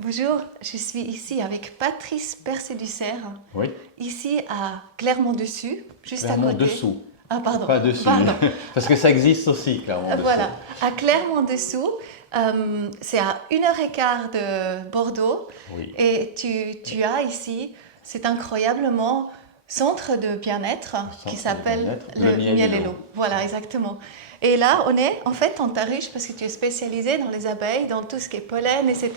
Bonjour, je suis ici avec Patrice Percé-Ducerre, Oui, ici à Clermont-Dessus, juste à côté. Clermont-Dessous, Ah, pardon, pas dessus. pardon. Parce que ça existe aussi, Clermont-Dessous. Voilà, à Clermont-Dessous, c'est à 1 heure et quart de Bordeaux. Oui, Et tu as ici cet incroyablement centre de bien-être le qui centre de s'appelle bien-être, le le miel et Miel et l'eau. l'eau. Voilà, exactement. Et là, on est en fait dans ta ruche parce que tu es spécialisée dans les abeilles, dans tout ce qui est pollen, etc.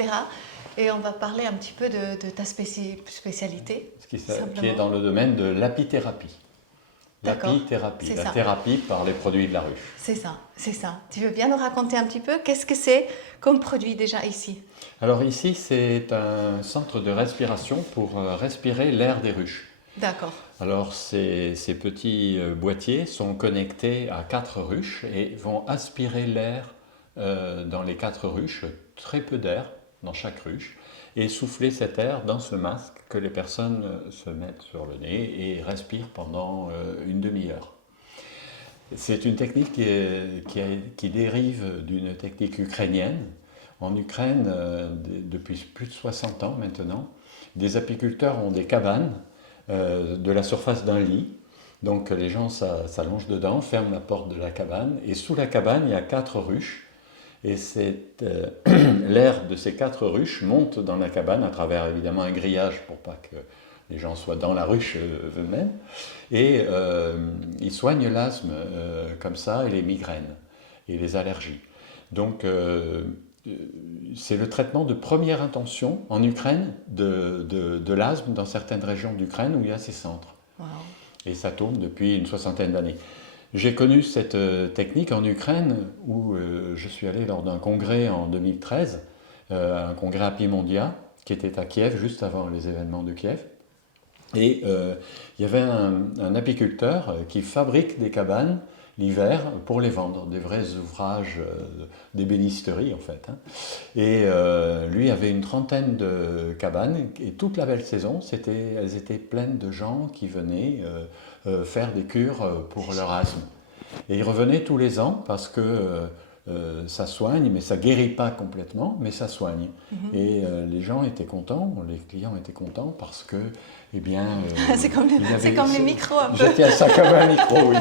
Et on va parler un petit peu de ta spécialité, Ce qui, tout qui est simplement. dans le domaine de l'apithérapie. D'accord, L'apithérapie, c'est la ça. thérapie par les produits de la ruche. C'est ça, c'est ça. Tu veux bien nous raconter un petit peu qu'est-ce que c'est comme produit déjà ici? Alors ici, c'est un centre de respiration pour respirer l'air des ruches. D'accord. Alors ces petits boîtiers sont connectés à 4 ruches et vont aspirer l'air dans les 4 ruches, très peu d'air dans chaque ruche, et souffler cet air dans ce masque que les personnes se mettent sur le nez et respirent pendant une demi-heure. C'est une technique qui dérive d'une technique ukrainienne. En Ukraine, depuis plus de 60 ans maintenant, des apiculteurs ont des cabanes de la surface d'un lit. Donc les gens s'allongent dedans, ferment la porte de la cabane, et sous la cabane, il y a 4 ruches. Et l'air de ces 4 ruches monte dans la cabane à travers évidemment un grillage pour pas que les gens soient dans la ruche eux-mêmes. Et ils soignent l'asthme comme ça, et les migraines, et les allergies. Donc c'est le traitement de première intention en Ukraine de l'asthme dans certaines régions d'Ukraine où il y a ces centres. Wow. Et ça tourne depuis une soixantaine d'années. J'ai connu cette technique en Ukraine où je suis allé lors d'un congrès en 2013, un congrès Apimondia, qui était à Kiev, juste avant les événements de Kiev. Et il y avait un apiculteur qui fabrique des cabanes l'hiver pour les vendre, des vrais ouvrages d'ébénisterie en fait. Hein. Et lui avait une trentaine de cabanes et toute la belle saison, elles étaient pleines de gens qui venaient faire des cures pour leur asthme. Et ils revenaient tous les ans parce que ça soigne, mais ça guérit pas complètement, mais ça soigne. Et les gens étaient contents, les clients étaient contents parce que, eh bien, C'est comme, c'est comme les micros un peu. je tiens ça comme un micro, oui.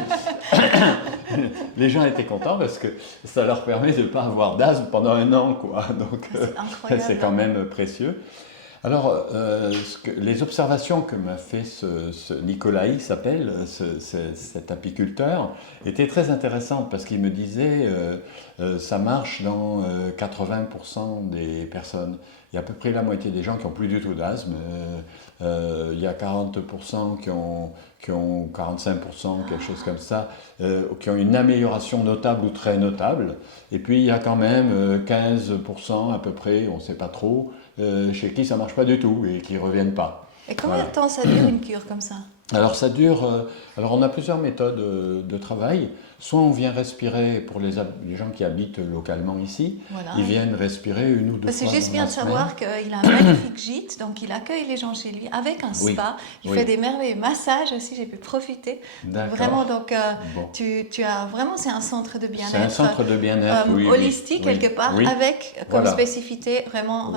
Les gens étaient contents parce que ça leur permet de ne pas avoir d'asthme pendant un an, quoi. Donc, C'est incroyable. c'est quand même précieux. Alors, les observations que m'a fait Nikolai s'appelle, cet apiculteur, étaient très intéressantes parce qu'il me disait ça marche dans 80% des personnes. Il y a à peu près la moitié des gens qui n'ont plus du tout d'asthme. Il y a 40% qui ont 45%, quelque chose comme ça, qui ont une amélioration notable ou très notable. Et puis il y a quand même 15% à peu près, on ne sait pas trop, chez qui ça ne marche pas du tout et qui ne reviennent pas. Et combien Voilà. de temps ça dure une cure comme ça? Alors ça dure. Alors on a plusieurs méthodes de travail. Soit on vient respirer pour les gens qui habitent localement ici, Voilà. ils viennent respirer une ou deux Parce que fois juste dans bien la de semaine. savoir qu'il a un magnifique gîte, donc il accueille les gens chez lui avec un Oui, spa. Il oui. fait des merveilleux massages aussi, j'ai pu profiter. Donc D'accord. vraiment, donc Bon. tu as vraiment, c'est un centre de C'est un bien-être centre de bien-être, oui, holistique oui, quelque part, oui. avec comme Voilà. spécificité vraiment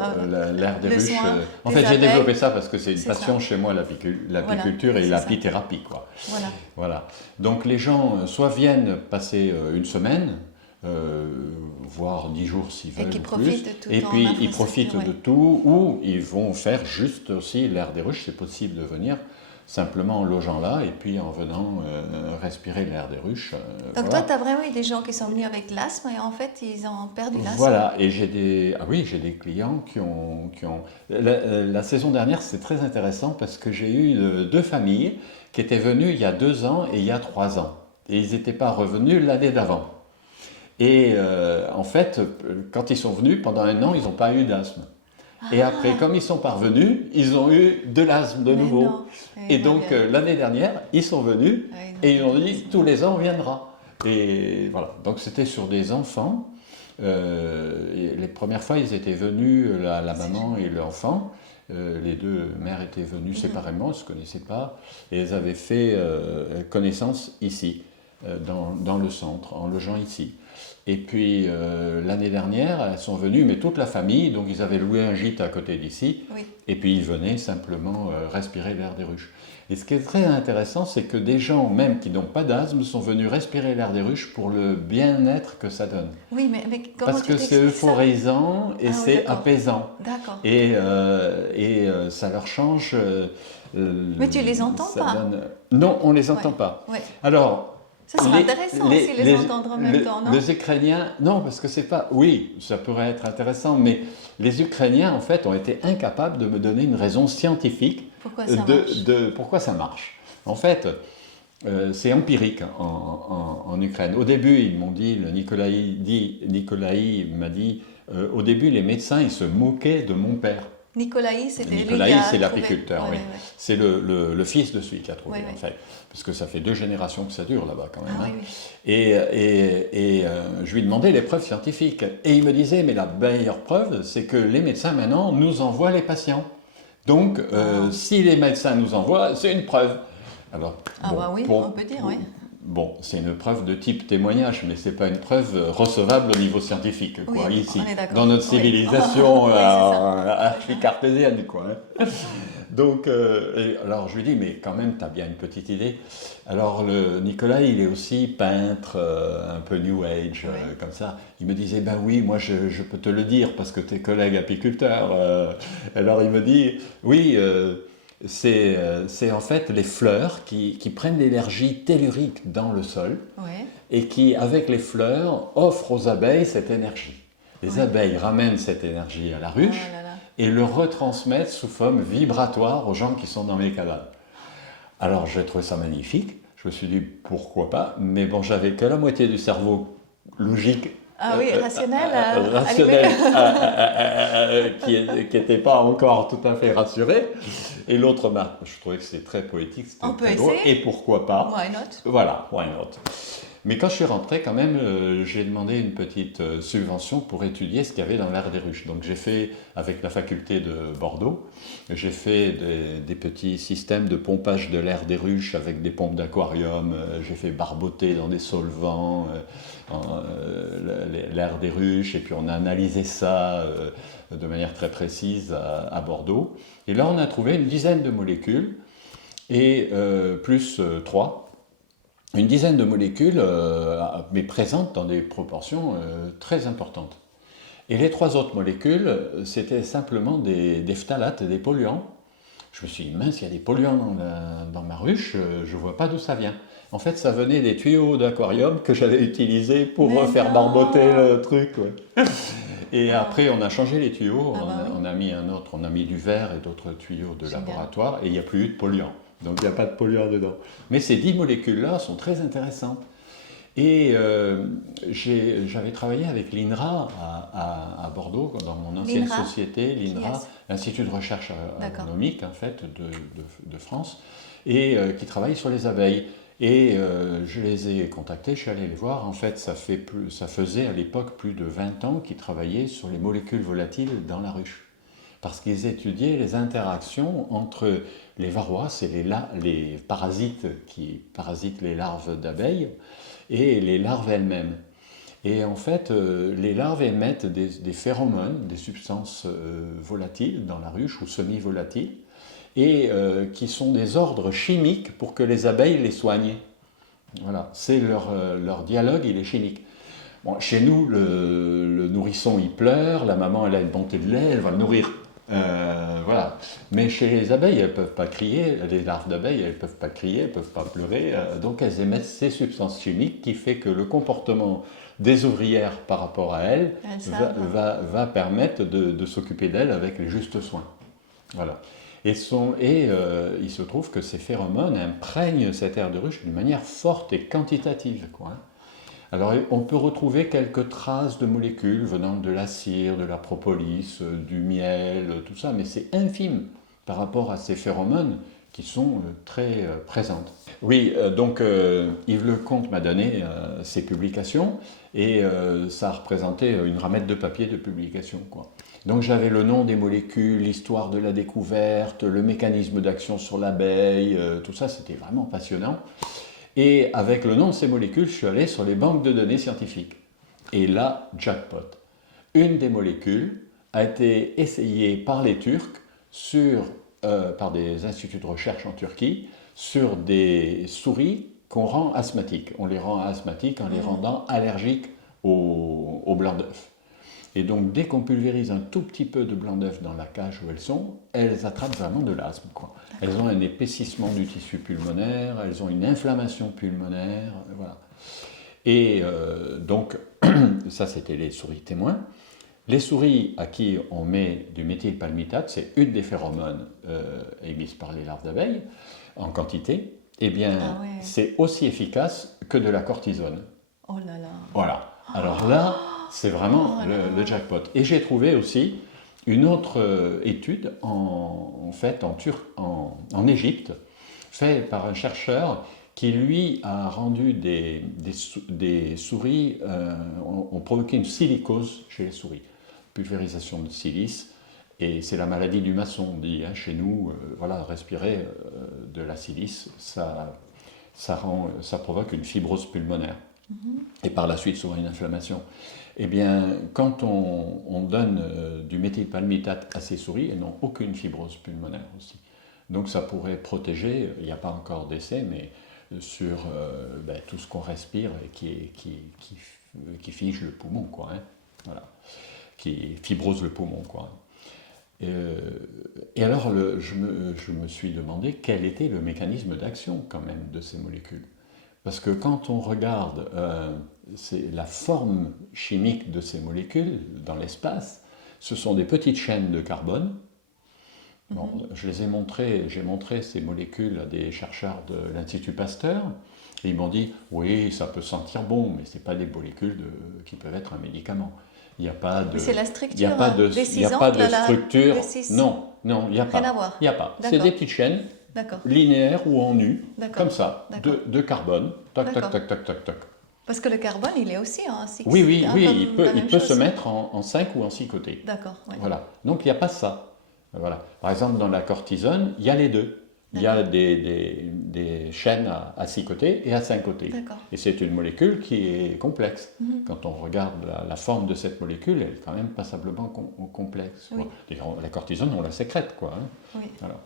L'air des le ruches. soin En des fait, j'ai abeilles. développé ça parce que c'est une C'est passion ça. chez moi, l'apiculture et c'est ça. l'apithérapie, quoi. Voilà. Voilà. Donc les gens soit viennent passer une semaine, voire 10 jours s'ils Et veulent, qui ou profitent plus, de tout et ton puis ils infrastructure, profitent ouais. de tout, ou ils vont faire juste aussi l'air des ruches. C'est possible de venir simplement en logeant là et puis en venant respirer l'air des ruches. Donc Voilà. toi, tu as vraiment eu des gens qui sont venus avec l'asthme et en fait, ils ont perdu l'asthme. Voilà, et j'ai des clients qui ont. La saison dernière, c'est très intéressant parce que j'ai eu 2 familles qui étaient venues il y a 2 ans et il y a 3 ans. Et ils n'étaient pas revenus l'année d'avant. Et en fait, quand ils sont venus, pendant un an, ils n'ont pas eu d'asthme. Et après, comme ils sont parvenus, ils ont eu de l'asthme de Mais nouveau. non. Et donc, l'année dernière, ils sont venus Ouais, et ils ont dit tous les ans on viendra. Et voilà. Donc, c'était sur des enfants. Et les premières fois, ils étaient venus, la maman et l'enfant. Les deux mères étaient venues séparément, elles ne se connaissaient pas. Et elles avaient fait connaissance ici, dans le centre, en logeant ici. Et puis l'année dernière, elles sont venues, mais toute la famille, donc ils avaient loué un gîte à côté d'ici, Oui. et puis ils venaient simplement respirer l'air des ruches. Et ce qui est très intéressant, c'est que des gens, même qui n'ont pas d'asthme, sont venus respirer l'air des ruches pour le bien-être que ça donne. Oui, mais comment Parce tu que c'est t'expliques ça? euphorisant et Ah oui, c'est d'accord. apaisant. D'accord. Et ça leur change. Mais tu les entends Ça pas? donne... Non, on ne les entend Ouais, pas. ouais. Alors, Ça serait intéressant aussi les entendre en même temps, non? les Ukrainiens, non, parce que c'est pas. Oui, ça pourrait être intéressant, mais les Ukrainiens, en fait, ont été incapables de me donner une raison scientifique Pourquoi ça marche? de pourquoi ça marche. En fait, c'est empirique en Ukraine. Au début, ils m'ont dit, Nikolai m'a dit, au début, les médecins, ils se moquaient de mon père. Nicolai, c'était lui qui Nikolai, a c'est trouvé. l'apiculteur, Ouais, oui. ouais, ouais. C'est le fils de celui qui a trouvé, Ouais, ouais. en fait. Parce que ça fait 2 générations que ça dure là-bas, quand même. Ah hein. oui, oui. Et je lui demandais les preuves scientifiques. Et il me disait, mais la meilleure preuve, c'est que les médecins, maintenant, nous envoient les patients. Donc, si les médecins nous envoient, c'est une preuve. Alors, Ah bon, bah oui, on peut dire, oui. Bon, c'est une preuve de type témoignage, mais c'est pas une preuve recevable au niveau scientifique, quoi, Oui, ici, on est d'accord. dans notre Oui. civilisation Oui, c'est ça. archi-cartésienne, quoi. Hein. Donc, alors je lui dis, mais quand même, tu as bien une petite idée. Alors, Nicolas, il est aussi peintre, un peu New Age, Oui. comme ça. Il me disait, ben oui, moi je peux te le dire, parce que tes collègues apiculteurs. Alors, il me dit, oui. C'est en fait les fleurs qui prennent l'énergie tellurique dans le sol Ouais. et qui, avec les fleurs, offrent aux abeilles cette énergie. Les Ouais. abeilles ramènent cette énergie à la Oh ruche là là. et le retransmettent sous forme vibratoire aux gens qui sont dans mes cabanes. Alors j'ai trouvé ça magnifique, je me suis dit pourquoi pas, mais bon, j'avais que la moitié du cerveau logique Ah oui, rationnel, rationnel allumé. qui n'était pas encore tout à fait rassuré. Et l'autre marque, je trouvais que c'était très poétique, c'était On peut très beau. essayer. Et pourquoi pas? Why not? Voilà, why not? Mais quand je suis rentré, quand même, j'ai demandé une petite subvention pour étudier ce qu'il y avait dans l'air des ruches. Donc j'ai fait, avec la faculté de Bordeaux, j'ai fait des petits systèmes de pompage de l'air des ruches avec des pompes d'aquarium. J'ai fait barboter dans des solvants l'air des ruches, et puis on a analysé ça de manière très précise à Bordeaux. Et là, on a trouvé une dizaine de molécules, et plus 3. Une dizaine de molécules, mais présentes dans des proportions très importantes. Et les 3 autres molécules, c'était simplement des phtalates, des polluants. Je me suis dit, mince, il y a des polluants dans ma ruche, je ne vois pas d'où ça vient. En fait, ça venait des tuyaux d'aquarium que j'avais utilisés pour Mais faire non. barboter le truc. Ouais. Et Ah. après, on a changé les tuyaux, Ah bah oui. on a mis un autre, on a mis du verre et d'autres tuyaux de Génial. laboratoire, et il n'y a plus eu de polluants. Donc il n'y a pas de polluants dedans. Mais ces 10 molécules-là sont très intéressantes. Et j'avais travaillé avec l'INRA à Bordeaux, dans mon ancienne L'INRA? société, l'INRA, Yes. l'Institut de recherche D'accord. agronomique en fait, de France, et qui travaille sur les abeilles. Et je les ai contactés, je suis allé les voir. En fait, ça faisait à l'époque plus de 20 ans qu'ils travaillaient sur les molécules volatiles dans la ruche. Parce qu'ils étudiaient les interactions entre les varroas, c'est les parasites qui parasitent les larves d'abeilles, et les larves elles-mêmes. Et en fait, les larves émettent des phéromones, des substances volatiles dans la ruche ou semi-volatiles, et qui sont des ordres chimiques pour que les abeilles les soignent. Voilà, c'est leur dialogue, il est chimique. Bon, chez nous, le nourrisson, il pleure, la maman, elle a une montée de lait, elle va le nourrir. Voilà. Mais chez les abeilles, elles ne peuvent pas crier, les larves d'abeilles, elles ne peuvent pas crier, elles ne peuvent pas pleurer, donc elles émettent ces substances chimiques qui fait que le comportement des ouvrières par rapport à elles va permettre de s'occuper d'elles avec les justes soins. Voilà. Il se trouve que ces phéromones imprègnent cet air de ruche d'une manière forte et quantitative, quoi. Alors, on peut retrouver quelques traces de molécules venant de la cire, de la propolis, du miel, tout ça, mais c'est infime par rapport à ces phéromones qui sont très présentes. Oui, donc Yves Lecomte m'a donné ses publications, et ça a représenté une ramette de papier de publication, quoi. Donc j'avais le nom des molécules, l'histoire de la découverte, le mécanisme d'action sur l'abeille, tout ça, c'était vraiment passionnant. Et avec le nom de ces molécules, je suis allé sur les banques de données scientifiques. Et là, jackpot. Une des molécules a été essayée par les Turcs par des instituts de recherche en Turquie sur des souris qu'on rend asthmatiques. On les rend asthmatiques en les rendant allergiques au blanc d'œuf. Et donc, dès qu'on pulvérise un tout petit peu de blanc d'œuf dans la cage où elles attrapent vraiment de l'asthme, quoi. Elles ont un épaississement du tissu pulmonaire, elles ont une inflammation pulmonaire, voilà. Et donc, ça c'était les souris témoins. Les souris à qui on met du méthylpalmitate, c'est une des phéromones émises par les larves d'abeilles, en quantité, eh bien, c'est aussi efficace que de la cortisone. Oh là là. Voilà. Alors là, c'est vraiment le jackpot. Et j'ai trouvé aussi une autre étude en Égypte, faite par un chercheur qui, lui, a rendu des souris, ont provoqué une silicose chez les souris, pulvérisation de silice, et c'est la maladie du maçon, on dit, hein, chez nous, voilà, respirer de la silice, ça provoque une fibrose pulmonaire, et par la suite souvent une inflammation. Eh bien, quand on donne du méthylpalmitate à ces souris, elles n'ont aucune fibrose pulmonaire aussi. Donc ça pourrait protéger, il n'y a pas encore d'essai, mais sur tout ce qu'on respire et qui fige le poumon, quoi, hein, voilà, qui fibrose le poumon, quoi. Et alors, je me suis demandé quel était le mécanisme d'action quand même de ces molécules. Parce que quand on regarde la forme chimique de ces molécules dans l'espace, ce sont des petites chaînes de carbone. Bon, j'ai montré ces molécules à des chercheurs de l'Institut Pasteur, et ils m'ont dit, oui, ça peut sentir bon, mais ce n'est pas des molécules qui peuvent être un médicament. Il n'y a pas de... C'est la structure. Il n'y a pas de structure. Non, il n'y a pas. Rien à voir. Il n'y a pas. C'est des petites chaînes linéaires ou en U, comme ça, de carbone. Toc, toc, toc, toc, toc, toc. Parce que le carbone, il est aussi en 6. Oui, il peut se mettre en 5 ou en 6 côtés. D'accord. Ouais. Voilà. Donc il n'y a pas ça. Voilà. Par exemple, dans la cortisone, il y a les deux. Il y a des chaînes à 6 côtés et à 5 côtés. Et c'est une molécule qui est complexe. Quand on regarde la forme de cette molécule, elle est quand même passablement complexe. Oui. La cortisone, on la sécrète, quoi, hein, oui. Alors,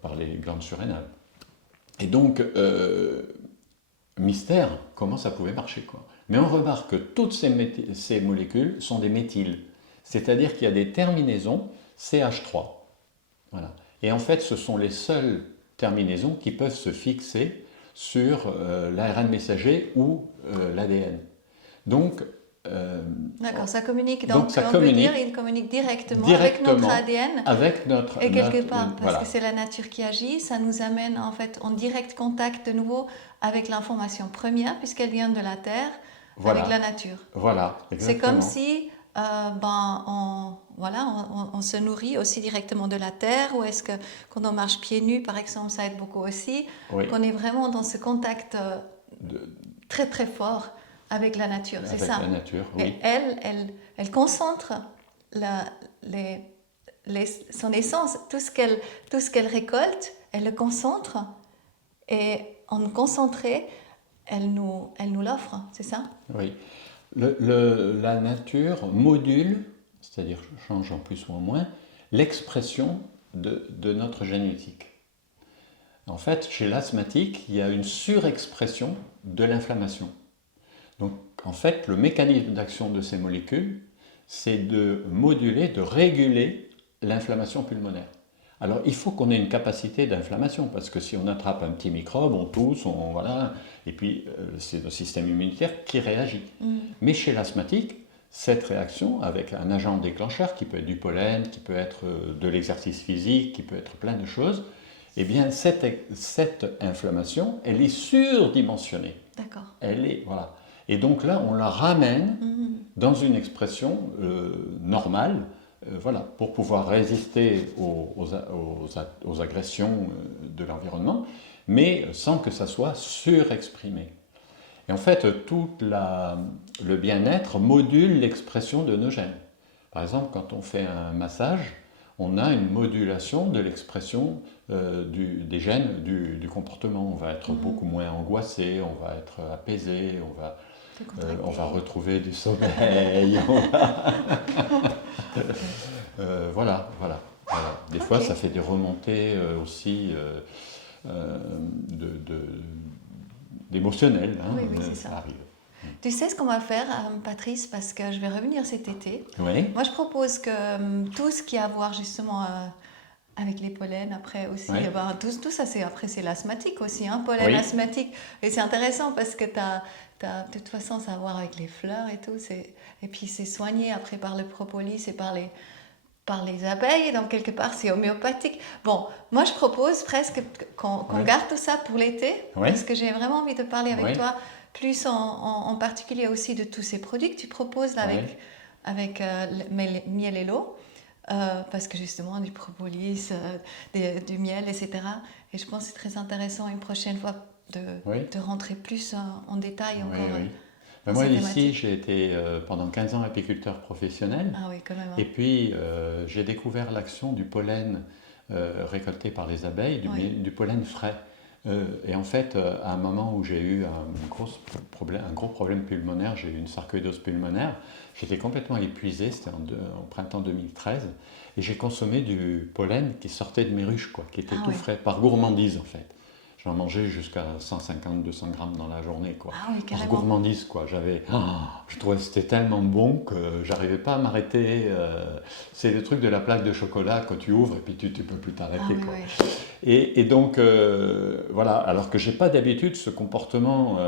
par les glandes surrénales. Et donc, mystère, comment ça pouvait marcher, quoi. Mais on remarque que toutes ces molécules sont des méthyles. C'est-à-dire qu'il y a des terminaisons CH3. Voilà. Et en fait, ce sont les seules terminaisons qui peuvent se fixer sur l'ARN messager ou l'ADN. Donc, d'accord, ça communique. Donc ça communique, veut dire, il communique directement avec notre ADN. Avec notre... Et quelque part, parce que c'est la nature qui agit, ça nous amène en fait en direct contact de nouveau avec l'information première, puisqu'elle vient de la Terre, avec la nature. Voilà, exactement. C'est comme si... on se nourrit aussi directement de la terre, ou est-ce que quand on marche pieds nus, par exemple, ça aide beaucoup aussi, qu'on est vraiment dans ce contact très très fort avec la nature, c'est ça. Avec la nature, oui. Et elle concentre son essence, tout ce qu'elle récolte, elle le concentre, et en concentré, elle nous l'offre, c'est ça? Oui. La nature module, c'est-à-dire change en plus ou en moins, l'expression de notre génétique. En fait, chez l'asthmatique, il y a une surexpression de l'inflammation. Donc, en fait, le mécanisme d'action de ces molécules, c'est de moduler, de réguler l'inflammation pulmonaire. Alors, il faut qu'on ait une capacité d'inflammation, parce que si on attrape un petit microbe, on tousse, voilà, et puis c'est le système immunitaire qui réagit. Mais chez l'asthmatique, cette réaction, avec un agent déclencheur, qui peut être du pollen, qui peut être de l'exercice physique, qui peut être plein de choses, eh bien, cette inflammation, elle est surdimensionnée. D'accord. Voilà. Et donc là, on la ramène dans une expression normale, voilà, pour pouvoir résister aux agressions de l'environnement, mais sans que ça soit surexprimé. Et en fait, tout le bien-être module l'expression de nos gènes. Par exemple, quand on fait un massage, on a une modulation de l'expression des gènes du comportement. On va être beaucoup moins angoissé, on va être apaisé, on va retrouver du sommeil. Voilà. Des fois, ça fait des remontées aussi d'émotionnel. Oui, ça arrive. Tu sais ce qu'on va faire, Patrice, parce que je vais revenir cet été. Oui. Moi, je propose que tout ce qui a à voir justement avec les pollens, après aussi, tout ça, c'est l'asthmatique aussi, pollen asthmatique. Et c'est intéressant parce que de toute façon, ça a à voir avec les fleurs et tout. Et puis, c'est soigné après par le propolis et par les abeilles, donc quelque part c'est homéopathique. Bon, moi je propose presque qu'on garde tout ça pour l'été, parce que j'ai vraiment envie de parler avec toi, plus en particulier aussi de tous ces produits que tu proposes là, avec miel et l'eau, parce que justement du propolis, du miel, etc. Et je pense que c'est très intéressant une prochaine fois de rentrer plus en détail encore. Moi, ici, j'ai été pendant 15 ans apiculteur professionnel. Ah oui, quand même. Et puis, j'ai découvert l'action du pollen récolté par les abeilles, du pollen frais. Et en fait, à un moment où j'ai eu un gros problème pulmonaire, j'ai eu une sarcoïdose pulmonaire, j'étais complètement épuisé, c'était en printemps 2013, et j'ai consommé du pollen qui sortait de mes ruches, qui était tout frais, par gourmandise en fait. J'en mangeais jusqu'à 150-200 grammes dans la journée, Carrément. Gourmandise, je trouvais que c'était tellement bon que j'arrivais pas à m'arrêter. C'est le truc de la plaque de chocolat, quand tu ouvres et puis tu peux plus t'arrêter, Et donc, voilà, alors que j'ai pas d'habitude ce comportement,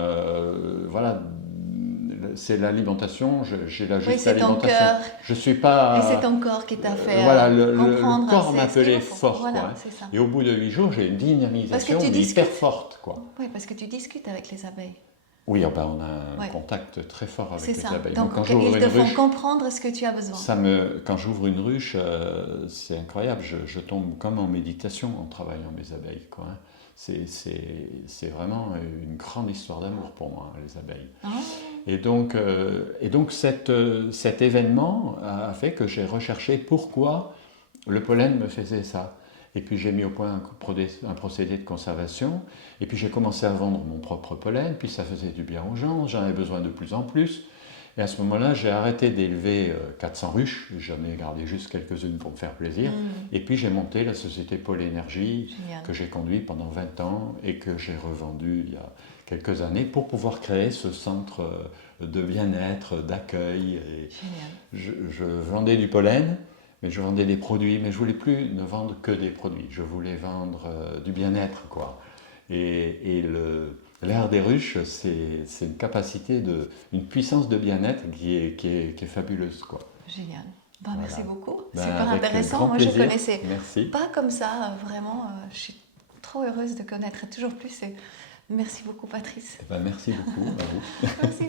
c'est l'alimentation, j'ai la juste alimentation. Je suis pas. Et c'est ton corps qui t'a fait comprendre. Le corps m'appelait fort, ça. Et au bout de 8 jours, j'ai une dynamisation hyper forte, Oui, parce que tu discutes avec les abeilles. Oui, on a un contact très fort avec les abeilles. Donc quand ils te font comprendre ce que tu as besoin. Quand j'ouvre une ruche, c'est incroyable. Je tombe comme en méditation en travaillant mes abeilles, C'est vraiment une grande histoire d'amour pour moi, les abeilles. Et donc cet événement a fait que j'ai recherché pourquoi le pollen me faisait ça. Et puis j'ai mis au point un procédé de conservation, et puis j'ai commencé à vendre mon propre pollen, puis ça faisait du bien aux gens, j'en avais besoin de plus en plus. Et à ce moment-là, j'ai arrêté d'élever 400 ruches, j'en ai gardé juste quelques-unes pour me faire plaisir. Et puis j'ai monté la société Pollenergie, que j'ai conduite pendant 20 ans et que j'ai revendue il y a quelques années pour pouvoir créer ce centre de bien-être, d'accueil. Je vendais du pollen, mais je vendais des produits, mais je voulais plus ne vendre que des produits. Je voulais vendre du bien-être, Et l'air des ruches, c'est une capacité une puissance de bien-être qui est fabuleuse, Génial. Merci beaucoup. Super intéressant. Moi, plaisir. Je connaissais Merci. pas comme ça, vraiment. Je suis trop heureuse de connaître toujours plus. Merci beaucoup, Patrice. Merci beaucoup à vous. Merci.